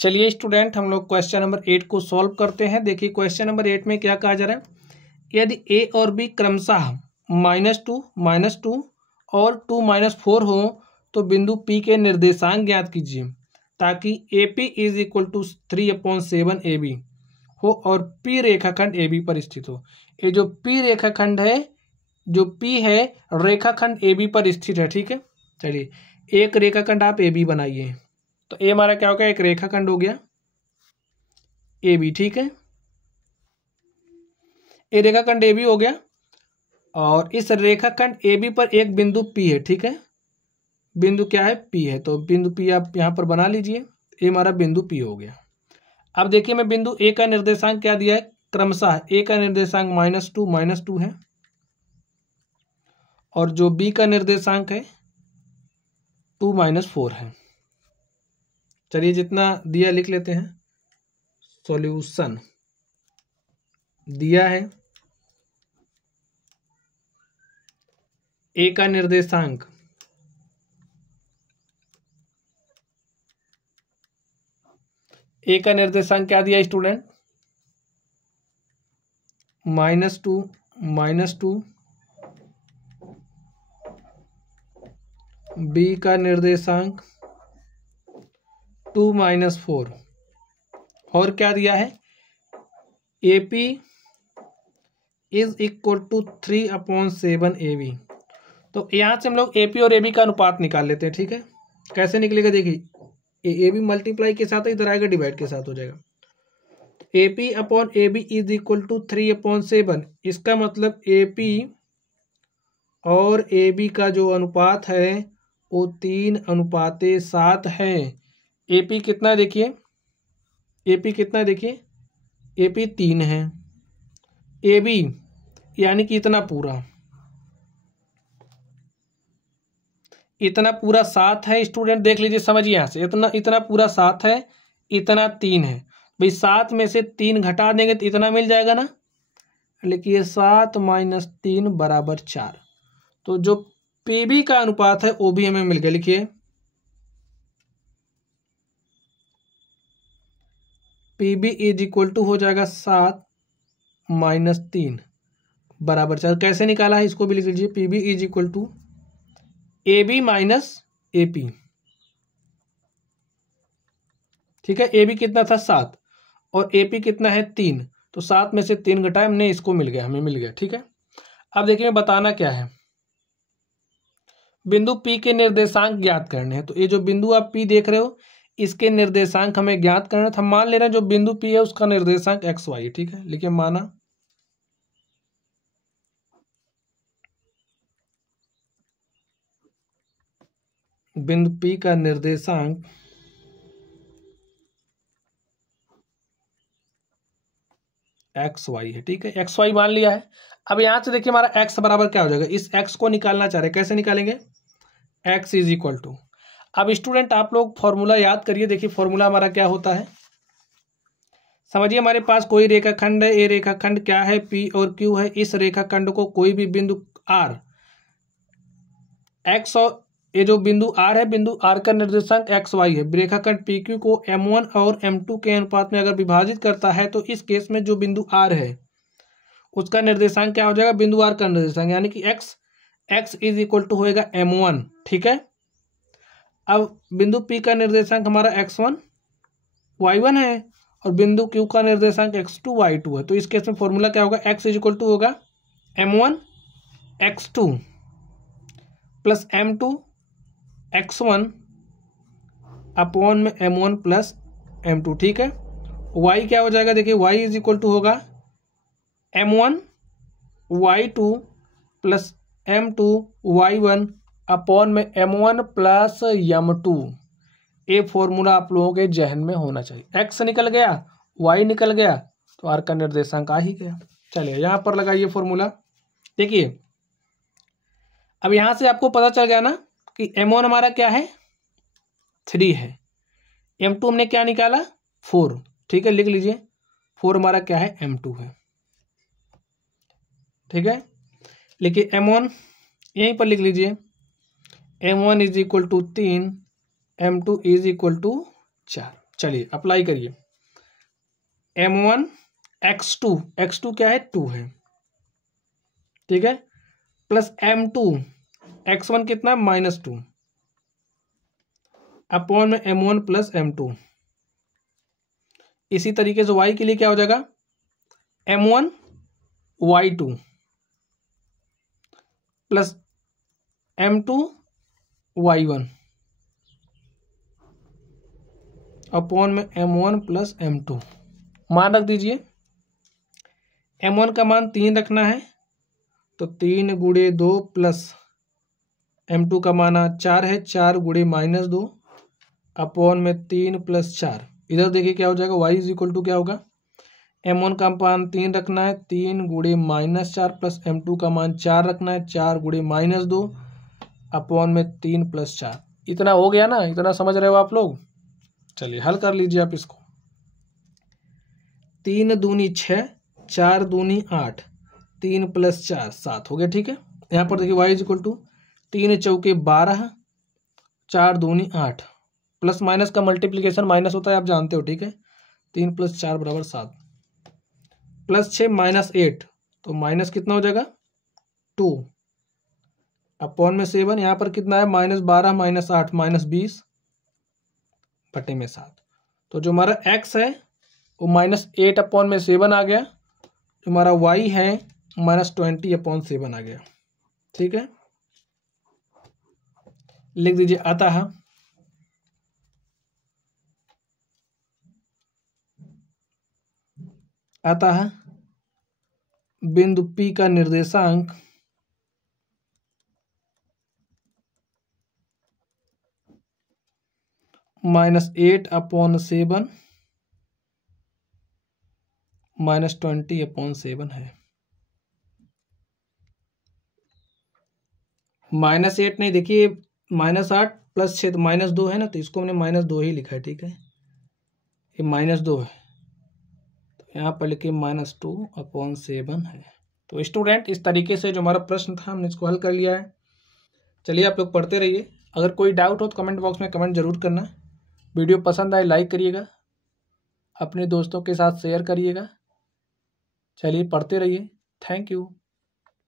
चलिए स्टूडेंट, हम लोग क्वेश्चन नंबर 8 को सॉल्व करते हैं। देखिए क्वेश्चन नंबर 8 में क्या कहा जा रहा है, यदि ए और बी क्रमशः -2 और 2-4 हो तो बिंदु P के निर्देशांक ज्ञात कीजिए ताकि AP = 3/7 AB हो और P रेखाखंड AB पर स्थित हो। ये जो P रेखाखंड है, जो P है रेखाखंड AB पर स्थित है। ठीक है, चलिए एक रेखाखंड आप AB बनाइए। तो ए हमारा क्या हो गया, एक रेखाखंड हो गया ए बी। ठीक है, ए रेखाखंड ए बी हो गया और इस रेखाखंड ए बी पर एक बिंदु पी है। ठीक है, बिंदु क्या है, पी है। तो बिंदु पी आप यहां पर बना लीजिए, ए हमारा बिंदु पी हो गया। अब देखिए मैं बिंदु ए का निर्देशांक क्या दिया है, क्रमशः ए का निर्देशांक -2 है और जो बी का निर्देशांक है 2-4 है। चलिए जितना दिया लिख लेते हैं। सॉल्यूशन दिया है ए का निर्देशांक क्या दिया स्टूडेंट, -2 बी का निर्देशांक 2-4 और क्या दिया है, AP = 3/7 AB। तो यहाँ से हम लोग AP और AB का अनुपात निकाल लेते हैं। ठीक है, कैसे निकलेगा, देखिए AB मल्टीप्लाई के साथ इधर आएगा, डिवाइड के साथ हो जाएगा। AP/AB = 3/7। इसका मतलब AP और AB का जो अनुपात है वो 3:7 है। AP कितना देखिए, AP कितना देखिए, AP 3 है। AB यानी कि इतना पूरा 7 है। स्टूडेंट देख लीजिए, समझिए यहाँ से, इतना पूरा 7 है, इतना 3 है। भाई 7 में से 3 घटा देंगे तो इतना मिल जाएगा ना। लिखिए 7 - 3 = 4। तो जो PB का अनुपात है वो भी हमें मिल गया। लिखिए PB = हो जाएगा 7 - 3 = 4। कैसे निकाला है इसको भी लिख लीजिए, PB = AB - AP। ठीक है, AB कितना था 7 और AP कितना है 3, तो 7 में से 3 घटाए हमने, इसको मिल गया, हमें मिल गया। ठीक है, अब देखिए मैं बताना क्या है, बिंदु P के निर्देशांक ज्ञात करने हैं। तो ये जो बिंदु आप P देख रहे हो इसके निर्देशांक हमें ज्ञात करना था। मान ले रहे हैं जो बिंदु P है उसका निर्देशांक XY है। ठीक है, लिखिए माना बिंदु P का निर्देशांक XY है। ठीक है, XY मान लिया है। अब यहां से देखिए हमारा x बराबर क्या हो जाएगा, इस x को निकालना चाह रहे हैं, कैसे निकालेंगे, x = अब स्टूडेंट आप लोग फॉर्मूला याद करिए। देखिए फॉर्मूला हमारा क्या होता है, समझिए हमारे पास कोई रेखाखंड है, ये रेखाखंड क्या है, P और Q है। इस रेखाखंड को कोई भी बिंदु R, x और ये जो बिंदु R है, बिंदु R का निर्देशांक XY है। रेखाखंड PQ को M1 और M2 के अनुपात में अगर विभाजित करता है तो इस केस में जो बिंदु R है उसका निर्देशांक क्या हो जाएगा, बिंदु R का निर्देशांक यानी कि x = होएगा M1। ठीक है, अब बिंदु P का निर्देशांक हमारा x1 y1 है और बिंदु Q का निर्देशांक x2 y2 है। तो इस केस में फॉर्मूला क्या होगा, x = होगा M1 x2 + M2 x1 upon में M1 + M2। ठीक है, y क्या हो जाएगा, देखिए y = होगा M1 y2 + M2 y1 upon में M1 + M2। ये फॉर्मूला आप लोगों के जहन में होना चाहिए। x निकल गया, y निकल गया, तो r का निर्देशांक आ ही गया। चलिए यहाँ पर लगाइए फॉर्मूला। देखिए अब यहां से आपको पता चल गया ना कि M1 हमारा क्या है, 3 है, M2 हमने क्या निकाला, 4। ठीक है, लिख लीजिए 4 हमारा क्या है, M2 है। ठीक है, लिखिए M1 यहीं पर लिख लीजिए, M1 = 3, M2 = 4। चलिए अप्लाई करिए। m1 x2 क्या है, 2 है, ठीक है, प्लस m2 x1 कितना है, -2 अपॉन में m1 प्लस m2। इसी तरीके से y के लिए क्या हो जाएगा, m1 y2 plus m2 y1 upon में m1 प्लस m2। मान रख दीजिए, m1 का मान 3 रखना है तो 3 गुणे 2 प्लस m2 का मान 4 है, 4 गुणे -2 अपॉन में 3 प्लस 4। इधर देखिए क्या हो जाएगा, y इज इक्वल टू क्या होगा, m1 का मान 3 रखना है, 3 गुणे -4 प्लस m2 का मान 4 रखना है, 4 गुणे -2 अपॉन में 3 प्लस 4। इतना हो गया ना, इतना समझ रहे हो आप लोग। चलिए हल कर लीजिए आप इसको। 3 दूनी 6, 4 दूनी 8, 3 प्लस 4 7 हो गया, ठीक है। यहाँ पर देखिए y इज इक्वल टू 3 चौके 12, 4 दूनी 8, प्लस माइनस का मल्टीप्लीकेशन माइनस होता है, आप जानते हो, ठीक है। 3 प्लस 4 बराबर 7, प्लस 6 -8 तो माइनस कितना हो जाएगा, 2 अपॉन में 7। यहाँ पर कितना है, -12 -8 -20 बटे में 7। तो जो हमारा x है वो -8 अपॉन में 7 आ गया, जो हमारा y है -20 अपॉन 7 आ गया, ठीक है। लिख दीजिए अतः बिंदु P का निर्देशांक -8 अपॉन 7 -20 अपॉन 7 है। -8 नहीं, देखिए -8 प्लस 6 तो -2 है ना, तो इसको हमने -2 ही लिखा है, ठीक है। ये -2 है तो यहाँ पर लिखिए -2 अपॉन 7 है। तो स्टूडेंट इस तरीके से जो हमारा प्रश्न था हमने इसको हल कर लिया है। चलिए आप लोग पढ़ते रहिए, अगर कोई डाउट हो तो कमेंट बॉक्स में कमेंट जरूर करना। वीडियो पसंद आए लाइक करिएगा, अपने दोस्तों के साथ शेयर करिएगा। चलिए पढ़ते रहिए, थैंक यू।